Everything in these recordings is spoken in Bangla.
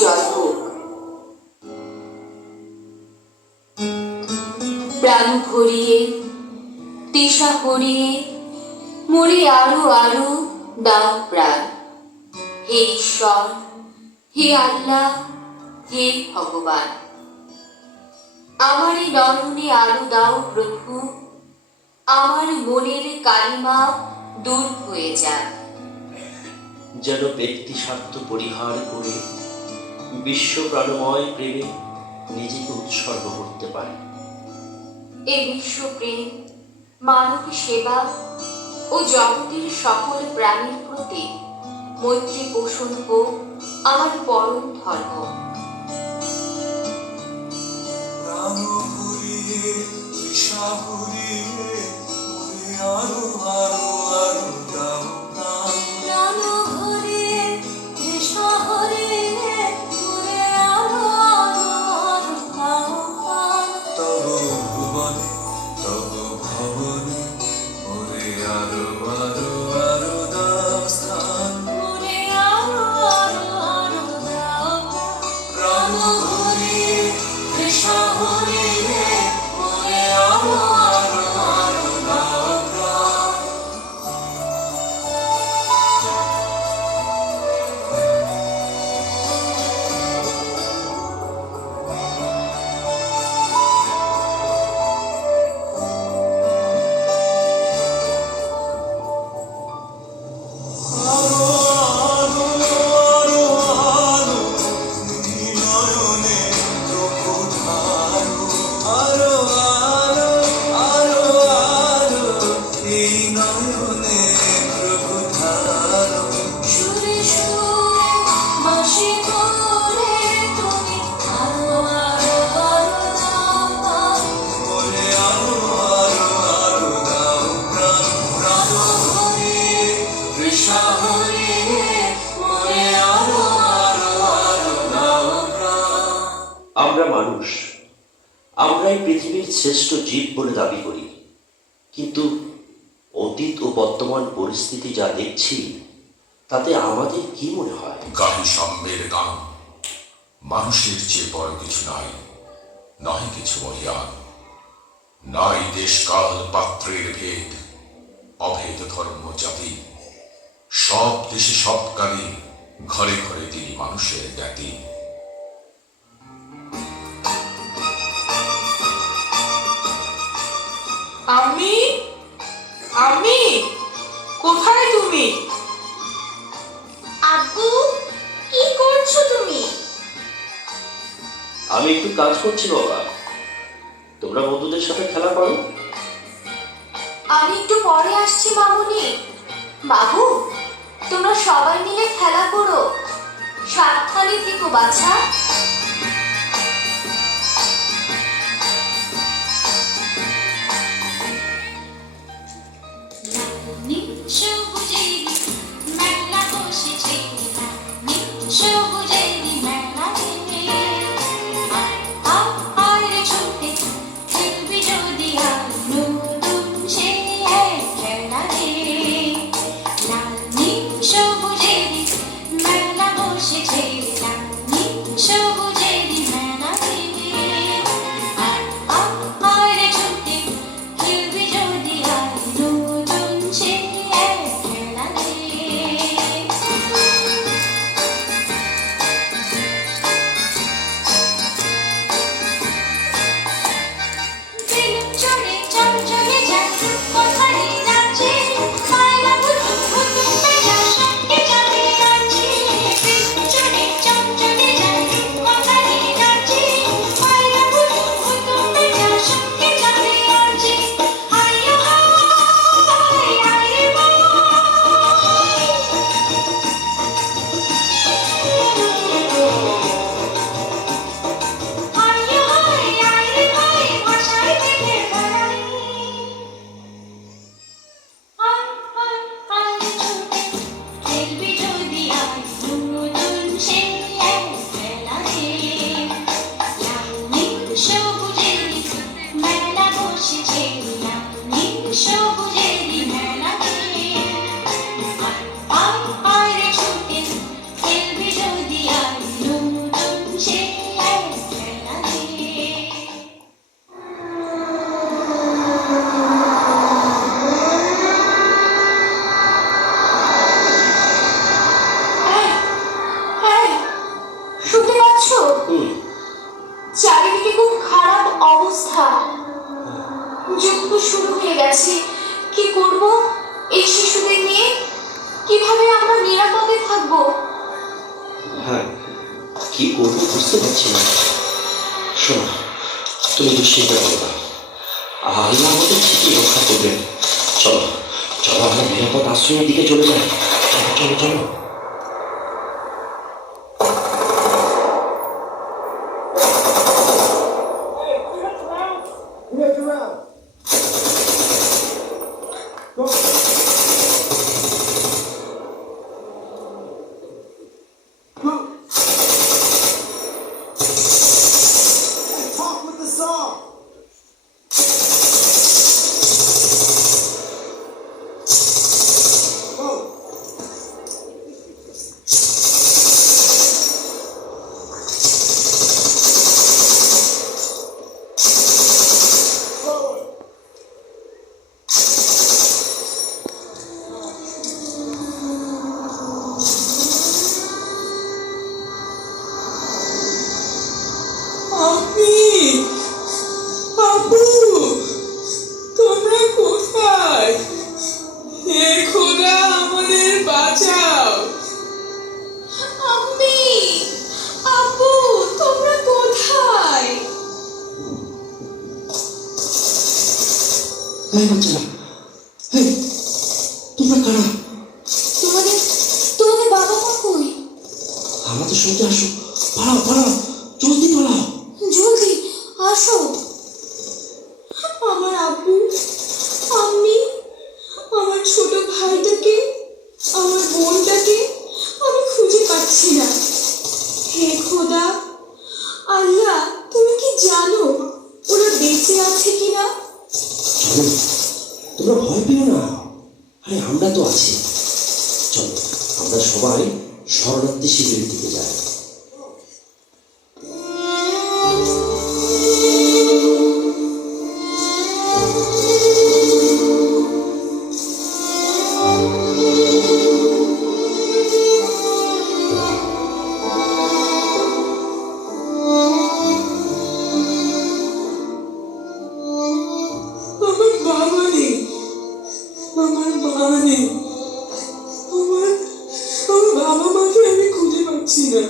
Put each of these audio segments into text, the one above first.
জয় হোক। প্রাণ ভরিয়ে তৃষা করিয়ে মোরে আরো আরো দাও প্রাণ। হে ঈশ্বর, হে আল্লাহ, হে ভগবান, আমার এই নয়নে আলো দাও প্রভু। আমার মনের কালিমা দূর হয়ে যাক। যেন ব্যক্তি স্বার্থ পরিহার করে বিশ্ব প্রাণময় প্রেমে নিজেকে উৎসর্গ করতে পারে। এই বিশ্বপ্রেম, মানব সেবা ও জগতের সকল প্রাণীর প্রতি মৈত্রী পোষণ হোক আমার পরম ধর্ম। প্রাণ ভরিয়ে তৃষা ভরিয়ে মোরে আরো আরো আরো দাও প্রাণ। প্রাণ ভরিয়ে তৃষা ভরিয়ে মোরে আরো আরো আরো দাও প্রাণ। তব ভুবনে তব ভবনে মোরে আরো আরো আরো দাও স্থান। মোরে আরো আরো আরো দাও প্রাণ। প্রাণ ভরিয়ে তৃষা ভরিয়ে মোরে আরো আরো আরো দাও প্রাণ। আরো আরো আরো আরো এই নয়নে প্রভু ধারো। আরো আরো আরো আরো এই নয়নে প্রভু ধারো। সুরে সুর বাঁশি করে তুমি আরো আরো আরো দাও প্রাণ। মোরে আরো আরো আরো দাও প্রাণ। প্রাণ ভরিয়ে তৃষা ভরিয়ে মোরে আরো আরো আরো দাও প্রাণ। আমরা মানুষ, আমরাই পৃথিবীর শ্রেষ্ঠ জীব বলে দাবি করি, কিন্তু অতীত ও বর্তমান পরিস্থিতি যা দেখছি তাতে আমাদের কি মনে হয়? গাহি সাম্যের গান, মানুষের চেয়ে বড় কিছু নাই, নয় কিছু মহিয়ান। নাই দেশকাল পাত্রের ভেদ, অভেদ ধর্ম জাতি। সব দেশে সব কালে ঘরে ঘরে তিনি মানুষের জ্ঞাতি। আমি আমি কোথায় তুমি? আব্বু, কি করছো তুমি? আমি একটু কাজ করছি বাবা, তোমরা বন্ধুদের সাথে খেলা করো। আমি একটু পরে আসছি মামুনি। বাবু, তোমরা সবাই মিলে খেলা করো, সাবধানে থেকো বাছা। সবুজের মেলা বসেছে, সবুজের মেলা রে। আর ছুটে খেলবি যদি আর নতুন সে খেলা রে। লাল নীল সবুজের মেলা বসেছে, লাল নীল শুনতে পাচ্ছ? হুম, চারিদিকে খুব খারাপ অবস্থা, যুদ্ধ শুরু হয়ে গেছে। কি করব এই শিশুদের নিয়ে? কিভাবে আমরা নিরাপদে থাকবো? হ্যাঁ, কি করবো বুঝতে পারছি না। শোনো, তুমি দুশ্চিন্তা করো না, আল্লাহ আমাদের ঠিকই রক্ষা করবেন। চলো চলো, আমরা নিরাপদ আশ্রয়ের দিকে চলে যাই। চলো চলো চলো। Talk with the song. Whoa. Forward. আমি বাবু, তোমরা কোথায়? হে খোদা, আমাদের বাঁচাও। আম্মি, আব্বু, তোমরা কোথায়? এই বাচ্চারা, এই তোমরা কারা? তোমাদের তোমাদের বাবা মা কই? আমাদের সঙ্গে আসো, পালাও পালাও, জলদি পালাও। জলদি আসো। আমার আব্বু, আম্মি, আমার ছোট ভাইটাকে, আমার বোনটাকে আমি খুঁজে পাচ্ছি না। হে খোদা, আল্লাহ, তুমি কি জানো ওরা বেঁচে আছে কিনা? চলো, তোমরা ভয় পেও না, আরে আমরা তো আছি। চলো, আমরা সবাই শরণার্থী শিবিরের দিকে যাই। আমার বাবা নেই, আমার মা নেই, আমার আমার বাবা মাকে আমি খুঁজে পাচ্ছি না।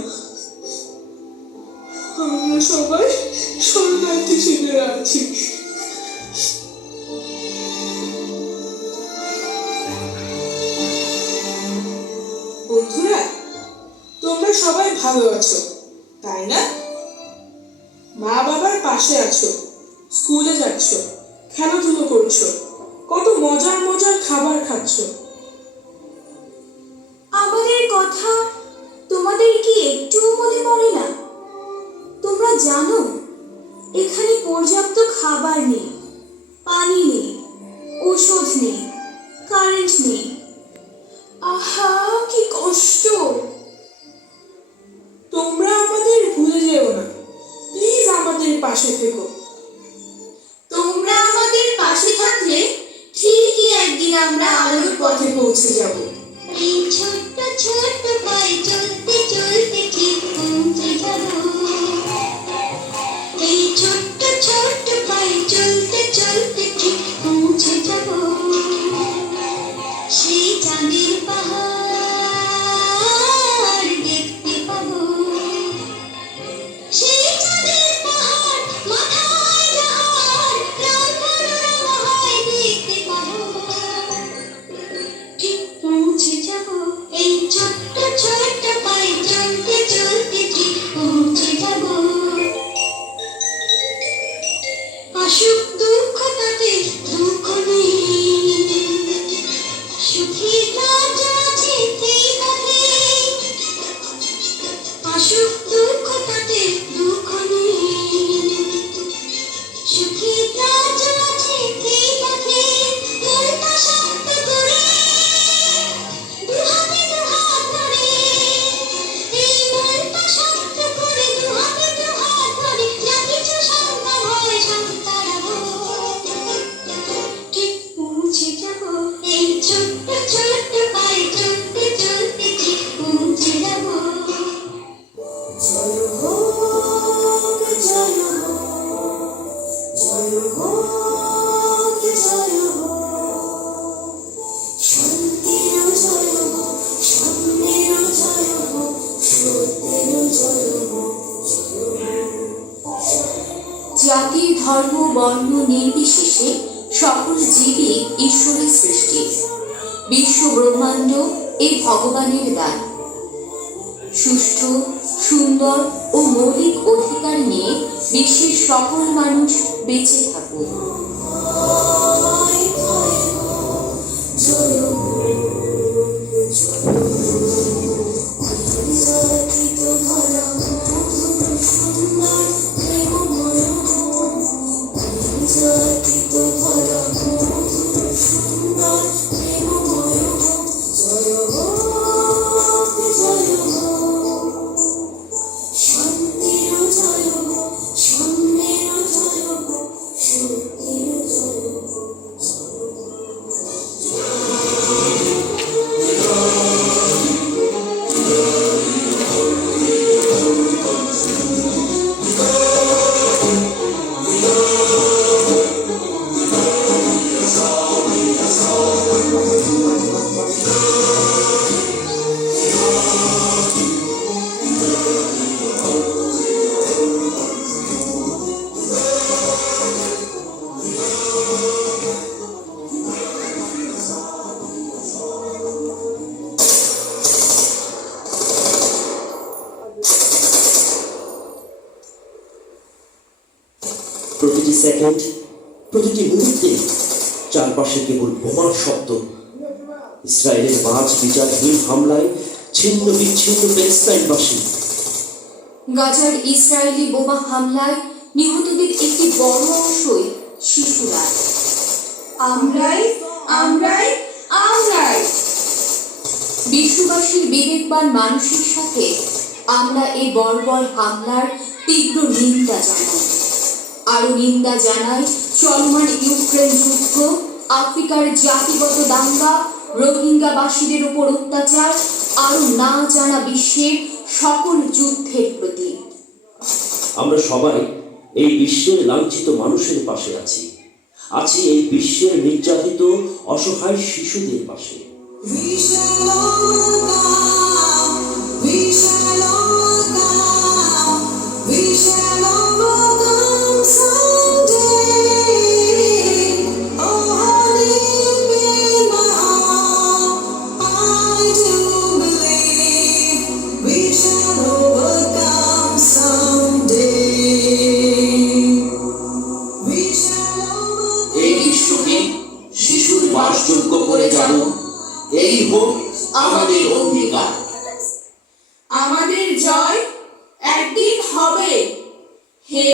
আমরা সবাই শরণার্থী শিবিরে আছি। বন্ধুরা, তোমরা সবাই ভালো আছো, তাই না? মা বাবার পাশে আছো, স্কুলে যাচ্ছ, খেলাধুলো করছো, কত মজার মজার খাবার খাচ্ছ। আমাদের কথা তোমাদের কি একটুও মনে পড়ে না? তোমরা জানো এখানে পর্যাপ্ত খাবার নেই, পানি নেই, ওষুধ নেই, কারেন্ট নেই। আহা, কি কষ্ট! তোমরা আমাদের ভুলে যেও না, প্লিজ আমাদের পাশে থেকো। তোমরা আমাদের পাশে থাকলে ঠিকই একদিন আমরা আলোর পথে পৌঁছে যাব। এই ছোট্ট ছোট্ট পায়ে চলতে চলতে ঠিক পৌঁছে যাব। এই ছোট্ট ছোট্ট পায়ে চলতে চলতে ঠিক পৌঁছে যাব। সেই চাঁদের পাহাড় দেখতে পাবো। সেই চাঁদের পাহাড় মাথায় যাহার প্রাণ ভরা হয় দেখতে পাবো। ঠিক পৌঁছে জাতি ধর্ম বর্ণ নির্বিশেষে সকল জীবই ঈশ্বরের সৃষ্টি। বিশ্ব ব্রহ্মাণ্ড এই ভগবানের দান। সুষ্ঠু, সুন্দর ও মৌলিক অধিকার নিয়ে বিশ্বের সকল মানুষ বেঁচে থাকুক। প্রতিটি সেকেন্ড, প্রতিটি মুহূর্তে চারপাশে কেবল বোমার শব্দ। ইসরায়েলের মাঝ বিচারহীন হামলায় ছিন্ন বিচ্ছিন্ন প্যালেস্টাইনবাসী। গাজার ইসরায়েলি বোমা হামলায় নিহতদের একটি বড় অংশই শিশুরা। আমরাই আমরাই আমরাই বিশ্ববাসীর বিবেকবান মানুষের সাথে আমরা এই বর্বর হামলার তীব্র নিন্দা জানাই। আরো নিন্দা জানাই চলমান ইউক্রেন যুদ্ধ, আফ্রিকার জাতিগত দাঙ্গা, রোহিঙ্গাবাসীদের উপর অত্যাচার, আরো না জানা বিশ্বের সকল যুদ্ধের প্রতি। আমরা সবাই এই বিশ্বের লাঞ্ছিত মানুষের পাশে আছি, আছি এই বিশ্বের নির্যাতিত অসহায় শিশুদের পাশে। We shall all die.